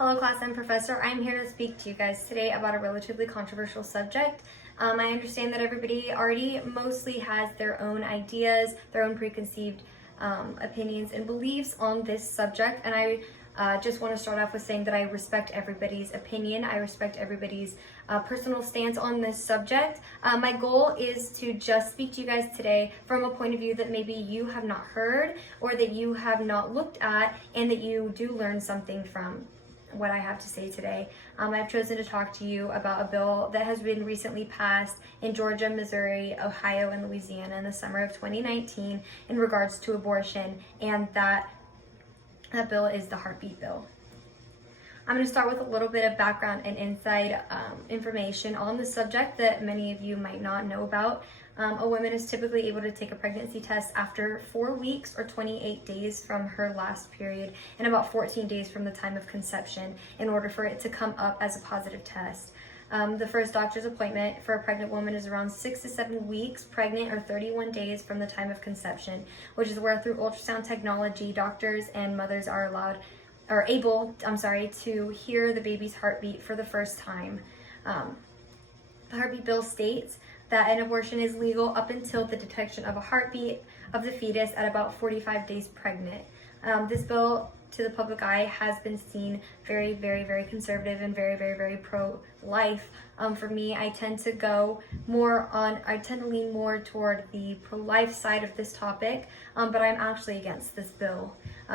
Hello class, I'm Professor. I'm here to speak to you guys today about a relatively controversial subject. I understand that everybody already mostly has their own ideas, their own preconceived opinions and beliefs on this subject, and I just want to start off with saying that I respect everybody's opinion. I respect everybody's personal stance on this subject. My goal is to just speak to you guys today from a point of view that maybe you have not heard or that you have not looked at, and that you do learn something from what I have to say today. I've chosen to talk to you about a bill that has been recently passed in Georgia, Missouri, Ohio, and Louisiana in the summer of 2019 in regards to abortion, and that bill is the heartbeat bill. I'm going to start with a little bit of background and inside information on the subject that many of you might not know about. A woman is typically able to take a pregnancy test after 4 weeks or 28 days from her last period and about 14 days from the time of conception in order for it to come up as a positive test. The first doctor's appointment for a pregnant woman is around 6 to 7 weeks pregnant or 31 days from the time of conception, which is where through ultrasound technology, doctors and mothers are able to hear the baby's heartbeat for the first time. The heartbeat bill states that an abortion is legal up until the detection of a heartbeat of the fetus at about 45 days pregnant. This bill, to the public eye, has been seen very, very, very conservative and very, very, very pro-life. For me, I tend to lean more toward the pro-life side of this topic, but I'm actually against this bill.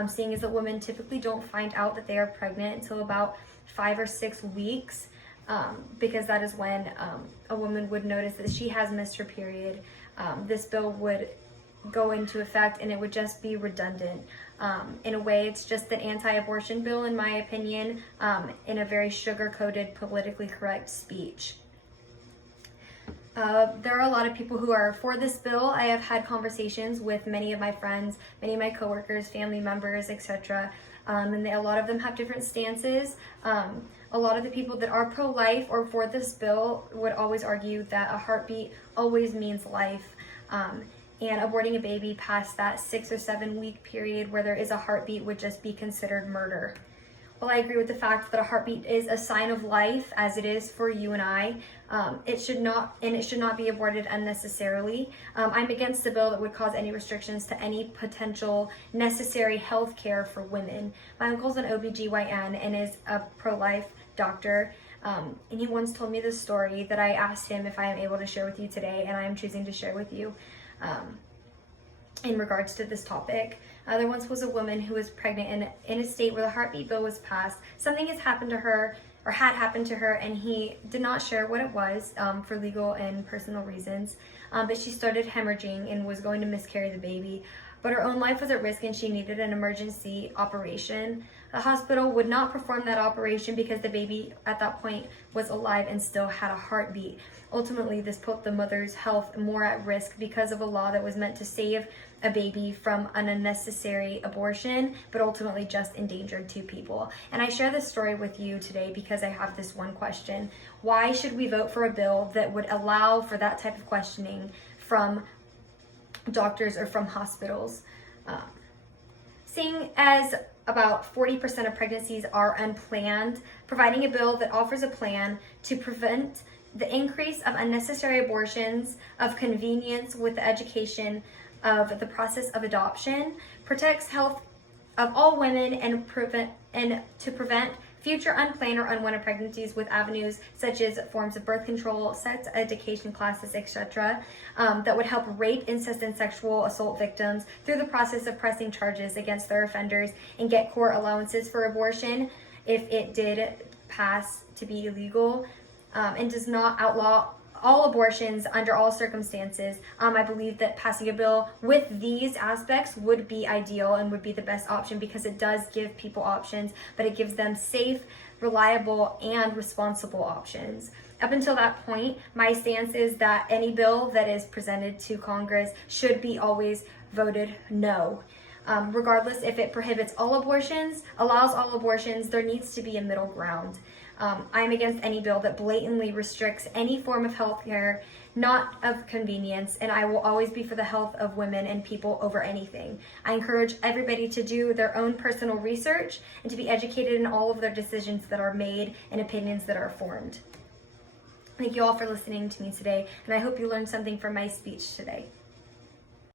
Seeing as that women typically don't find out that they are pregnant until about 5 or 6 weeks, because that is when a woman would notice that she has missed her period. This bill would go into effect and it would just be redundant. In a way, it's just an anti-abortion bill, in my opinion, in a very sugar-coated, politically correct speech. There are a lot of people who are for this bill. I have had conversations with many of my friends, many of my coworkers, family members, etc. And a lot of them have different stances. A lot of the people that are pro-life or for this bill would always argue that a heartbeat always means life. And aborting a baby past that 6 or 7 week period where there is a heartbeat would just be considered murder. While I agree with the fact that a heartbeat is a sign of life, as it is for you and I, it should not be aborted unnecessarily. I'm against a bill that would cause any restrictions to any potential necessary health care for women. My uncle's an OBGYN and is a pro-life doctor. And he once told me this story that I asked him if I am able to share with you today, and I am choosing to share with you in regards to this topic. There once was a woman who was pregnant in a state where the heartbeat bill was passed. Something has happened to her, or had happened to her, and he did not share what it was for legal and personal reasons. But she started hemorrhaging and was going to miscarry the baby. But her own life was at risk and she needed an emergency operation. The hospital would not perform that operation because the baby at that point was alive and still had a heartbeat. Ultimately, this put the mother's health more at risk because of a law that was meant to save a baby from an unnecessary abortion, but ultimately just endangered 2 people. And I share this story with you today because I have this one question. Why should we vote for a bill that would allow for that type of questioning from doctors or from hospitals? Seeing as about 40% of pregnancies are unplanned, providing a bill that offers a plan to prevent the increase of unnecessary abortions, of convenience with the education of the process of adoption, protects health of all women, and to prevent future unplanned or unwanted pregnancies with avenues such as forms of birth control, sex education classes, etc., that would help rape, incest, and sexual assault victims through the process of pressing charges against their offenders and get court allowances for abortion if it did pass to be illegal, and does not outlaw all abortions under all circumstances. I believe that passing a bill with these aspects would be ideal and would be the best option because it does give people options, but it gives them safe, reliable, and responsible options. Up until that point, my stance is that any bill that is presented to Congress should be always voted no. Regardless if it prohibits all abortions, allows all abortions, there needs to be a middle ground. I'm against any bill that blatantly restricts any form of healthcare, not of convenience, and I will always be for the health of women and people over anything. I encourage everybody to do their own personal research and to be educated in all of their decisions that are made and opinions that are formed. Thank you all for listening to me today, and I hope you learned something from my speech today.